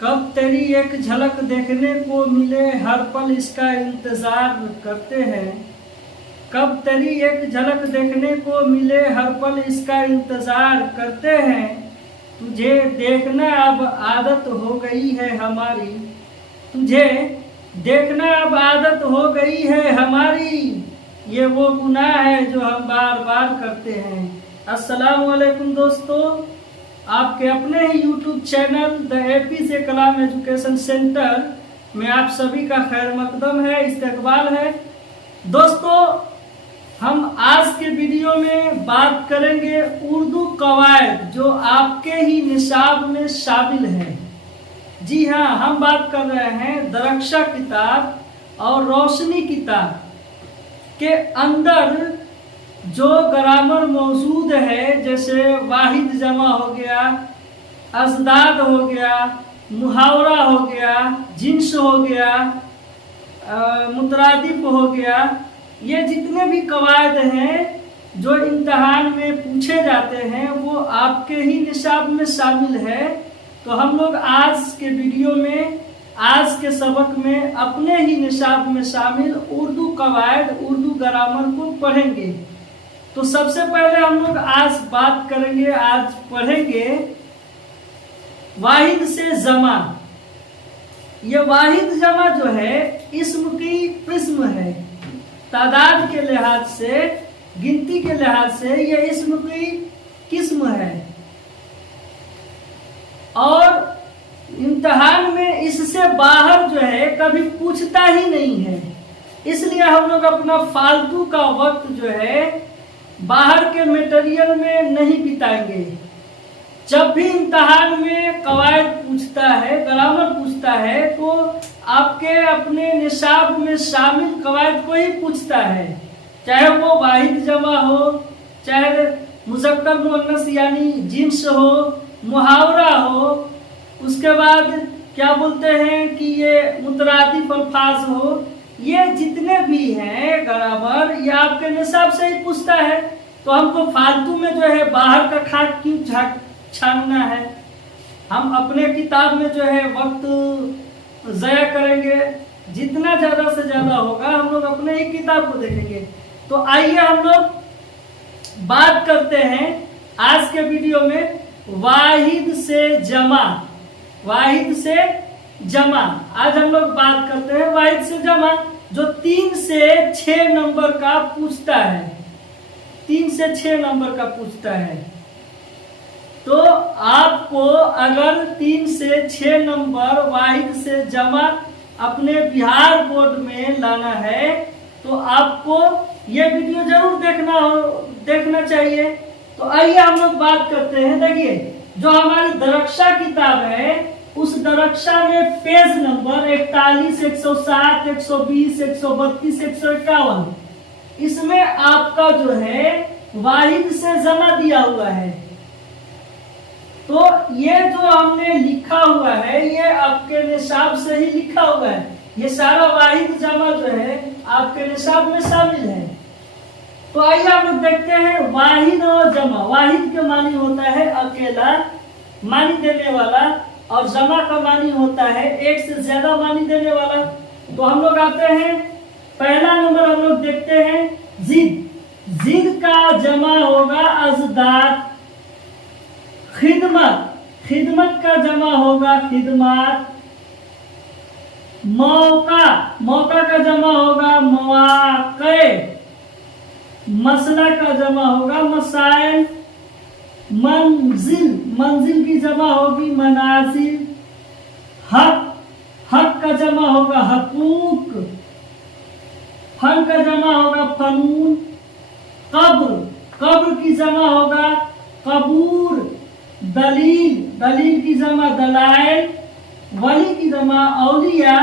कब तेरी एक झलक देखने को मिले, हर पल इसका इंतजार करते हैं। कब तेरी एक झलक देखने को मिले, हर पल इसका इंतजार करते हैं। तुझे देखना अब आदत हो गई है हमारी, तुझे देखना अब आदत हो गई है हमारी। ये वो गुनाह है जो हम बार बार करते हैं। अस्सलाम वालेकुम दोस्तों, आपके अपने ही YouTube channel the APJ Kalam education centre में आप सभी का खैर मकदम है, इस्तकबाल है। दोस्तों, हम आज के वीडियो में बात करेंगे उर्दू कवायद जो आपके ही निसाब में शामिल है। जी हाँ, हम बात कर रहे हैं दरक्षा किताब और रोशनी किताब के अंदर जो ग्रामर मौजूद है, जैसे वाहिद जमा हो गया, अजदाद हो गया, मुहावरा हो गया, जिन्स हो गया, मुतरादिफ हो गया, ये जितने भी कवायद हैं जो इम्तहान में पूछे जाते हैं वो आपके ही निसाब में शामिल है। तो हम लोग आज के वीडियो में, आज के सबक में अपने ही निसाब में शामिल उर्दू कवायद, उर्दू ग्रामर को पढ़ेंगे। तो सबसे पहले हम लोग आज बात करेंगे, आज पढ़ेंगे वाहिद से जमा। ये वाहिद जमा जो है इस्म की किस्म है, तादाद के लिहाज से, गिनती के लिहाज से ये इस्म की किस्म है और इम्तहान में इससे बाहर जो है कभी पूछता ही नहीं है। इसलिए हम लोग अपना फालतू का वक्त जो है बाहर के मटेरियल में नहीं बिताएंगे। जब भी इम्तहान में कवायद पूछता है, ग्रामर पूछता है, तो आपके अपने निसाब में शामिल कवायद को ही पूछता है, चाहे वो वाहिद जमा हो, चाहे मुज़क्कर मुअन्नस यानी जिन्स हो, मुहावरा हो, उसके बाद क्या बोलते हैं कि ये मुतरादिफ अल्फाज हो। ये जितने भी हैं ग्रामर, ये आपके निसाब से ही पूछता है। तो हमको फालतू में जो है बाहर का खाक क्यों छानना है। हम अपने किताब में जो है वक्त ज़ाया करेंगे, जितना ज़्यादा से ज़्यादा होगा हम लोग अपने ही किताब को देखेंगे। तो आइए हम लोग बात करते हैं आज के वीडियो में वाहिद से जमा। वाहिद से जमा आज हम लोग बात करते हैं वाहिद से जमा, जो 3 से 6 नंबर का पूछता है, 3 से 6 नंबर का पूछता है। तो आपको अगर 3 से 6 नंबर वाहिद से जमा अपने बिहार बोर्ड में लाना है तो आपको ये वीडियो जरूर देखना चाहिए। तो आइए हम लोग बात करते हैं। देखिए, जो हमारी दरक्षा किताब है उस दरक्षा में पेज नंबर 41, 107, 120, 132, 151, इसमें आपका जो है वाहिद से जमा दिया हुआ है। तो ये जो हमने लिखा हुआ है ये आपके निसाब से ही लिखा हुआ है। ये सारा वाहिद जमा जो है आपके निसाब में शामिल है। तो आइए हम लोग देखते हैं वाहिद और जमा। वाहिद के मानी होता है अकेला, मानी देने वाला, और जमा का मानी होता है एक से ज्यादा मानी देने वाला। तो हम लोग आते हैं, पहला नंबर हम लोग देखते हैं जिद। जिद का जमा होगा अजदाद। खिदमत, खिदमत का जमा होगा खिदमात। मौका, मौका का जमा होगा मौक़े। मसला का जमा होगा मसाइल। मंजिल, मंजिल की जमा होगी मनाजिल। हक, हक का जमा होगा हकूक। फन का जमा होगा फनून। कब्र, कब्र की जमा होगा कबूर। दलील, दलील की जमा दलाइल। वली की जमा औलिया।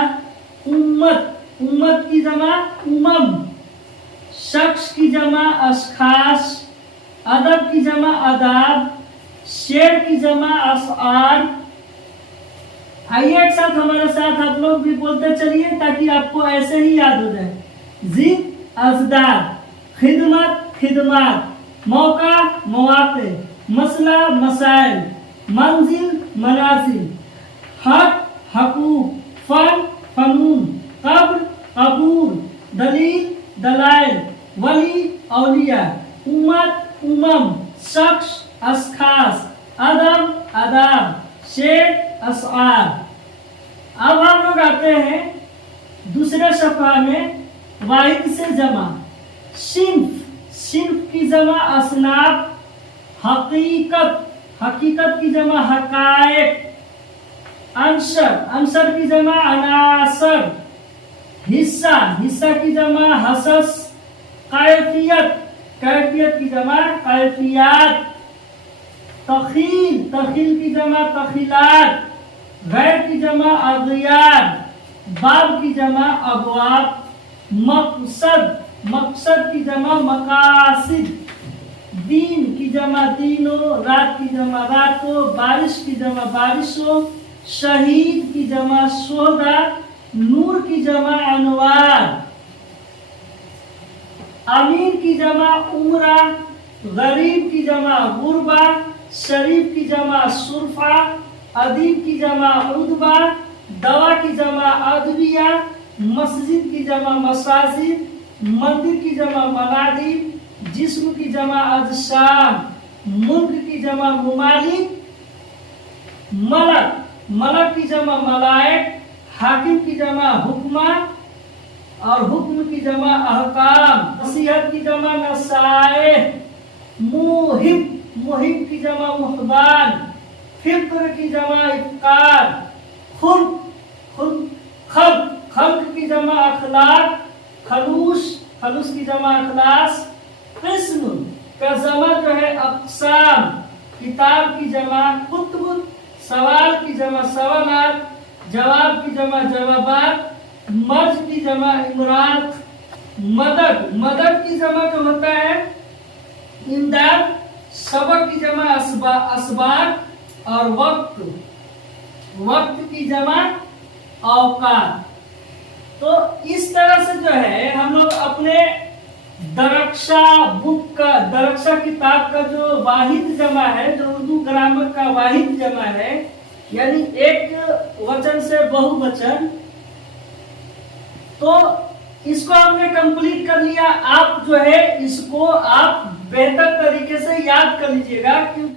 उम्मत, उम्मत की जमा उमम। शख्स की जमा अशखास। अदब की जमा अदाब। शेर की जमा अशआर। आइए एक साथ हमारे साथ आप लोग भी बोलते चलिए ताकि आपको ऐसे ही याद हो जाए। जिद, अजदाद, खिदमत, खिदमत, मौका मौाक़े, मसला मसाइल, मंजिल मनाजिल, हक हकूक, फन फनून, कब्र कबूर, दलील दलाइल, वली औलिया, उम्मत उमम, शख्स अशखास, अदब आदाब, शेर अशआर। अब हम लोग आते हैं दूसरे सफ़ा में वाहिद से जमा। सिन्फ, सिन्फ की जमा असनाफ, हकीकत, हकीकत की जमा हकायक, अंसर, अंसर की जमा अनासर, हिस्सा, हिस्सा की जमा हसस, कैफियत, कैफियत की जमा कैफियात, तखील, तखील की जमा तखीलात, गैर की जमा अगियार, बाब की जमा अबवाब, मकसद, मकसद की जमा मकासिद, दीन की जमा दीनों, रात की जमा रातों, बारिश की जमा बारिशों, शहीद की जमा शोहदा, नूर की जमा अनवार, अमीर की जमा उमरा, गरीब की जमा गुरबा, शरीफ की जमा सुरफा, अदीब की जमा उदबा, दवा की जमा अदविया, मस्जिद की जमा मसाजिद, मंदिर की जमा मनादिर, जिस्म की जमा अजशाम, मुल्क की जमा मुमालिक, मलक, मलक की जमा मलाइक, हाकिम की जमा हुक्मा और हुक्म की जमा अहकाम, नसीहत की जमा नसाइह, मुहिब, मुहिब की जमा मुहबान, फिक्र की जमा इफ्कार, खुल्क, खुल्क, खल्क, खल्क की जमा अखलाक, खलूस, खलूस की जमा अखलास, किस्म का जमा जो है अक़साम, किताब की जमा कुतुब, सवाल की जमा सवालात, जवाब की जमा जवाबात, मर्ज की जमा इमरात, मदद, मदद की जमा जो होता है इमदाद, सबक की जमा असबाब और वक्त, वक्त की जमा औकात। तो इस तरह से जो है हम लोग अपने दरक्षा बुक का, दरक्षा किताब का जो वाहिद जमा है, जो उर्दू ग्रामर का वाहिद जमा है, यानी एक वचन से बहुवचन, तो इसको हमने कंप्लीट कर लिया। आप जो है इसको आप बेहतर तरीके से याद कर लीजिएगा, क्योंकि